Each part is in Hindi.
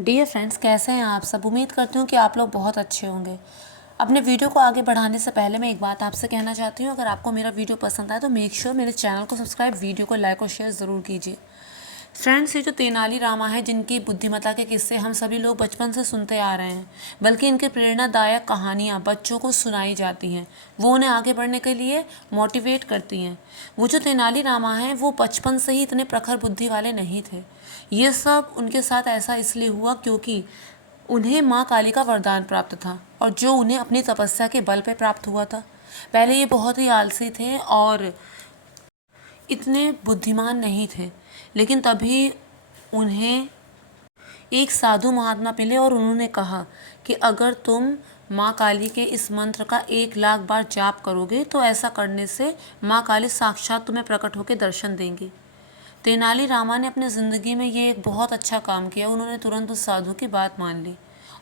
डियर फ्रेंड्स, कैसे हैं आप सब। उम्मीद करती हूँ कि आप लोग बहुत अच्छे होंगे। अपने वीडियो को आगे बढ़ाने से पहले मैं एक बात आपसे कहना चाहती हूँ। अगर आपको मेरा वीडियो पसंद आए तो मेक श्योर मेरे चैनल को सब्सक्राइब, वीडियो को लाइक और शेयर ज़रूर कीजिए। फ्रेंड्स, ये जो तेनाली रामा है, जिनकी बुद्धिमत्ता के किस्से हम सभी लोग बचपन से सुनते आ रहे हैं, बल्कि इनके प्रेरणादायक कहानियाँ बच्चों को सुनाई जाती हैं। वो उन्हें आगे बढ़ने के लिए मोटिवेट करती हैं। वो जो तेनाली रामा हैं, वो बचपन से ही इतने प्रखर बुद्धि वाले नहीं थे। ये सब उनके साथ ऐसा इसलिए हुआ क्योंकि उन्हें माँ काली का वरदान प्राप्त था, और जो उन्हें अपनी तपस्या के बल पे प्राप्त हुआ था। पहले ये बहुत ही आलसी थे और इतने बुद्धिमान नहीं थे, लेकिन तभी उन्हें एक साधु महात्मा मिले और उन्होंने कहा कि अगर तुम माँ काली के इस मंत्र का 1,00,000 बार जाप करोगे तो ऐसा करने से माँ काली साक्षात तुम्हें प्रकट होकर दर्शन देंगी। तेनाली रामा ने अपनी ज़िंदगी में ये एक बहुत अच्छा काम किया। उन्होंने तुरंत उस साधु की बात मान ली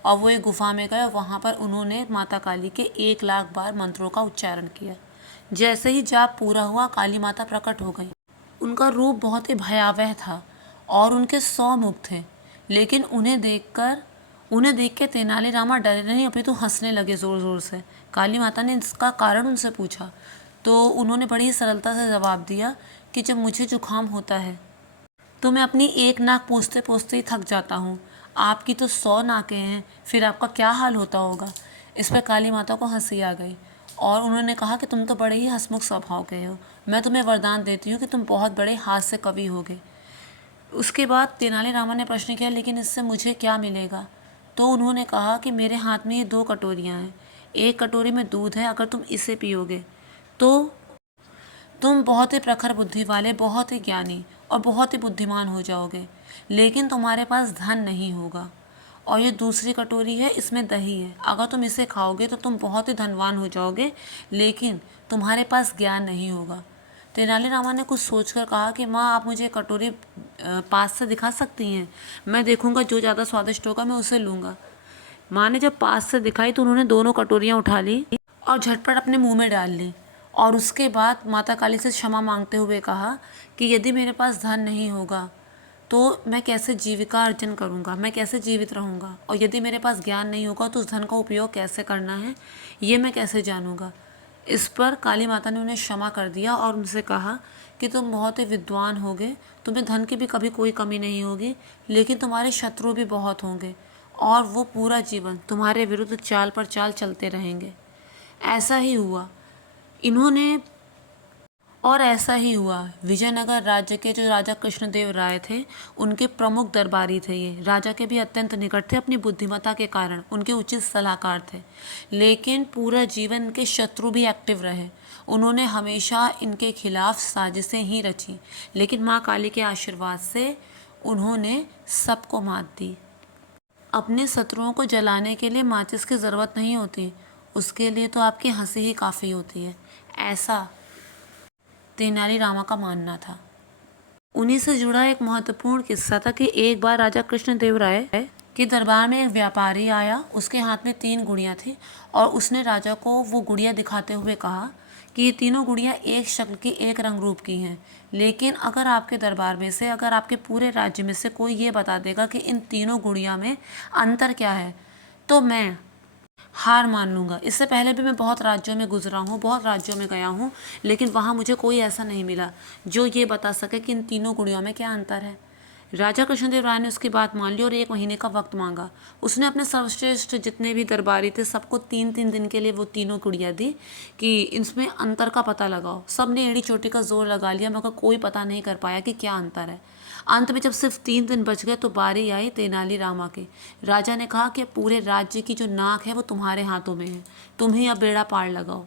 और वो एक गुफा में गए और वहाँ पर उन्होंने माता काली के 1,00,000 बार मंत्रों का उच्चारण किया। जैसे ही जाप पूरा हुआ, काली माता प्रकट हो गई। उनका रूप बहुत ही भयावह था और उनके 100 मुख थे, लेकिन उन्हें देख के तेनाली रामा डरे नहीं, अभी तो हंसने लगे ज़ोर ज़ोर से। काली माता ने इसका कारण उनसे पूछा तो उन्होंने बड़ी सरलता से जवाब दिया कि जब मुझे जुकाम होता है तो मैं अपनी एक नाक पूछते पूछते ही थक जाता हूँ। आपकी तो 100 नाकें हैं, फिर आपका क्या हाल होता होगा। इस पर काली माता को हंसी आ गई और उन्होंने कहा कि तुम तो बड़े ही हंसमुख स्वभाव के हो। मैं तुम्हें वरदान देती हूँ कि तुम बहुत बड़े हास्य कवि होगे। उसके बाद तेनाली रामा ने प्रश्न किया, लेकिन इससे मुझे क्या मिलेगा। तो उन्होंने कहा कि मेरे हाथ में ये 2 कटोरियाँ हैं। एक कटोरी में दूध है, अगर तुम इसे पियोगे तो तुम बहुत ही प्रखर बुद्धि वाले, बहुत ही ज्ञानी और बहुत ही बुद्धिमान हो जाओगे, लेकिन तुम्हारे पास धन नहीं होगा। और ये दूसरी कटोरी है, इसमें दही है, अगर तुम इसे खाओगे तो तुम बहुत ही धनवान हो जाओगे, लेकिन तुम्हारे पास ज्ञान नहीं होगा। तेनाली रामा ने कुछ सोचकर कहा कि माँ, आप मुझे कटोरी पास से दिखा सकती हैं। मैं देखूंगा, जो ज़्यादा स्वादिष्ट होगा मैं उसे लूँगा। माँ ने जब पास से दिखाई तो उन्होंने दोनों कटोरियाँ उठा ली और झटपट अपने मुंह में डाल ली, और उसके बाद माता काली से क्षमा मांगते हुए कहा कि यदि मेरे पास धन नहीं होगा तो मैं कैसे जीविका अर्जन करूंगा, मैं कैसे जीवित रहूंगा, और यदि मेरे पास ज्ञान नहीं होगा तो उस धन का उपयोग कैसे करना है ये मैं कैसे जानूंगा। इस पर काली माता ने उन्हें क्षमा कर दिया और उनसे कहा कि तुम बहुत ही विद्वान होगे, तुम्हें धन की भी कभी कोई कमी नहीं होगी, लेकिन तुम्हारे शत्रु भी बहुत होंगे और वो पूरा जीवन तुम्हारे विरुद्ध चाल पर चाल चलते रहेंगे। ऐसा ही हुआ। इन्होंने और ऐसा ही हुआ। विजयनगर राज्य के जो राजा कृष्णदेव राय थे, उनके प्रमुख दरबारी थे। ये राजा के भी अत्यंत निकट थे, अपनी बुद्धिमत्ता के कारण उनके उचित सलाहकार थे, लेकिन पूरा जीवन इनके शत्रु भी एक्टिव रहे। उन्होंने हमेशा इनके खिलाफ साजिशें ही रची, लेकिन माँ काली के आशीर्वाद से उन्होंने सबको मात दी। अपने शत्रुओं को जलाने के लिए माचिस की ज़रूरत नहीं होती, उसके लिए तो आपकी हंसी ही काफ़ी होती है, ऐसा तेनाली रामा का मानना था। उन्हीं से जुड़ा एक महत्वपूर्ण किस्सा था कि एक बार राजा कृष्णदेव राय के दरबार में एक व्यापारी आया। उसके हाथ में 3 गुड़ियाँ थी और उसने राजा को वो गुड़ियाँ दिखाते हुए कहा कि ये तीनों गुड़ियाँ एक शक्ल की, एक रंग रूप की हैं, लेकिन अगर आपके दरबार में से, अगर आपके पूरे राज्य में से कोई ये बता देगा कि इन तीनों गुड़ियाँ में अंतर क्या है तो मैं हार मान लूँगा। इससे पहले भी मैं बहुत राज्यों में गुजरा हूँ, बहुत राज्यों में गया हूँ, लेकिन वहाँ मुझे कोई ऐसा नहीं मिला जो ये बता सके कि इन तीनों गुड़ियों में क्या अंतर है। राजा कृष्णदेव राय ने उसकी बात मान ली और 1 महीने का वक्त मांगा। उसने अपने सर्वश्रेष्ठ जितने भी दरबारी थे सबको 3-3 दिन के लिए वो तीनों गुड़ियाँ दी कि इसमें अंतर का पता लगाओ। सब ने एड़ी चोटी का जोर लगा लिया, मगर कोई पता नहीं कर पाया कि क्या अंतर है। अंत में जब सिर्फ 3 दिन बच गए तो बारी आई तेनाली रामा की। राजा ने कहा कि पूरे राज्य की जो नाक है वो तुम्हारे हाथों में है, तुम ही अब बेड़ा पार लगाओ।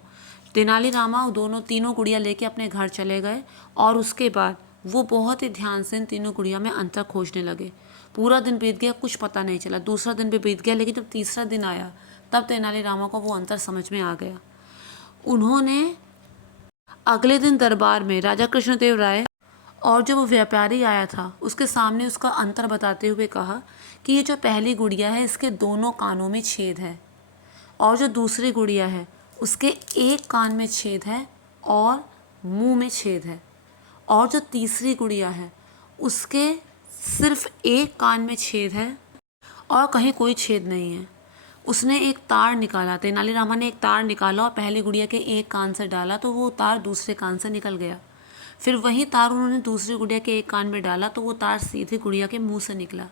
तेनाली रामा तीनों गुड़िया लेके अपने घर चले गए और उसके बाद वो बहुत ही ध्यान से इन तीनों गुड़िया में अंतर खोजने लगे। पूरा दिन बीत गया, कुछ पता नहीं चला। दूसरा दिन भी बीत गया, लेकिन जब तीसरा दिन आया तब तेनाली रामा को वो अंतर समझ में आ गया। उन्होंने अगले दिन दरबार में राजा कृष्णदेव राय और जो वो व्यापारी आया था उसके सामने उसका अंतर बताते हुए कहा कि ये जो पहली गुड़िया है इसके दोनों कानों में छेद है, और जो दूसरी गुड़िया है उसके एक कान में छेद है और मुंह में छेद है, और जो तीसरी गुड़िया है उसके सिर्फ एक कान में छेद है और कहीं कोई छेद नहीं है। उसने एक तार निकाला, तेनालीरामा ने एक तार निकाला और पहली गुड़िया के एक कान से डाला तो वो तार दूसरे कान से निकल गया। फिर वही तार उन्होंने दूसरी गुड़िया के एक कान में डाला तो वो तार सीधे गुड़िया के मुंह से निकला।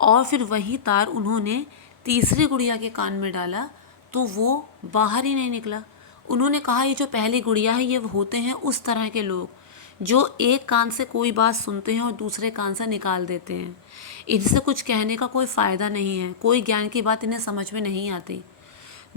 और फिर वही तार उन्होंने तीसरी गुड़िया के कान में डाला तो वो बाहर ही नहीं निकला। उन्होंने कहा ये जो पहली गुड़िया है ये होते हैं उस तरह के लोग जो एक कान से कोई बात सुनते हैं और दूसरे कान से निकाल देते हैं। इनसे कुछ कहने का कोई फ़ायदा नहीं है, कोई ज्ञान की बात इन्हें समझ में नहीं आती।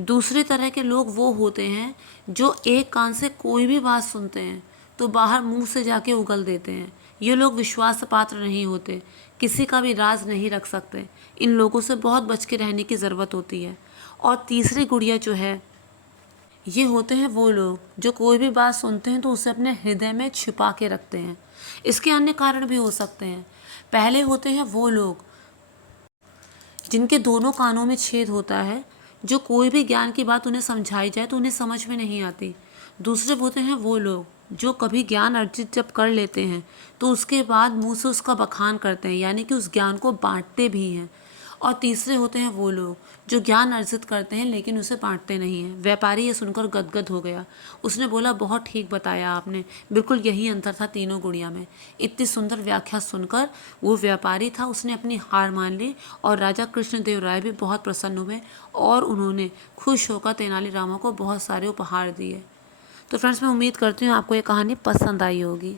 दूसरी तरह के लोग वो होते हैं जो एक कान से कोई भी बात सुनते हैं तो बाहर मुंह से जाके उगल देते हैं। ये लोग विश्वास पात्र नहीं होते, किसी का भी राज नहीं रख सकते। इन लोगों से बहुत बच के रहने की ज़रूरत होती है। और तीसरी गुड़िया जो है, ये होते हैं वो लोग जो कोई भी बात सुनते हैं तो उसे अपने हृदय में छिपा के रखते हैं। इसके अन्य कारण भी हो सकते हैं। पहले होते हैं वो लोग जिनके दोनों कानों में छेद होता है, जो कोई भी ज्ञान की बात उन्हें समझाई जाए तो उन्हें समझ में नहीं आती। दूसरे होते हैं वो लोग जो कभी ज्ञान अर्जित जब कर लेते हैं तो उसके बाद मुंह से उसका बखान करते हैं, यानी कि उस ज्ञान को बांटते भी हैं। और तीसरे होते हैं वो लोग जो ज्ञान अर्जित करते हैं लेकिन उसे बांटते नहीं हैं। व्यापारी ये सुनकर गदगद हो गया। उसने बोला बहुत ठीक बताया आपने, बिल्कुल यही अंतर था तीनों गुड़िया में। इतनी सुंदर व्याख्या सुनकर वो व्यापारी था, उसने अपनी हार मान ली। और राजा कृष्णदेव राय भी बहुत प्रसन्न हुए और उन्होंने खुश होकर तेनालीरामा को बहुत सारे उपहार दिए। तो फ्रेंड्स, मैं उम्मीद करती हूँ आपको ये कहानी पसंद आई होगी।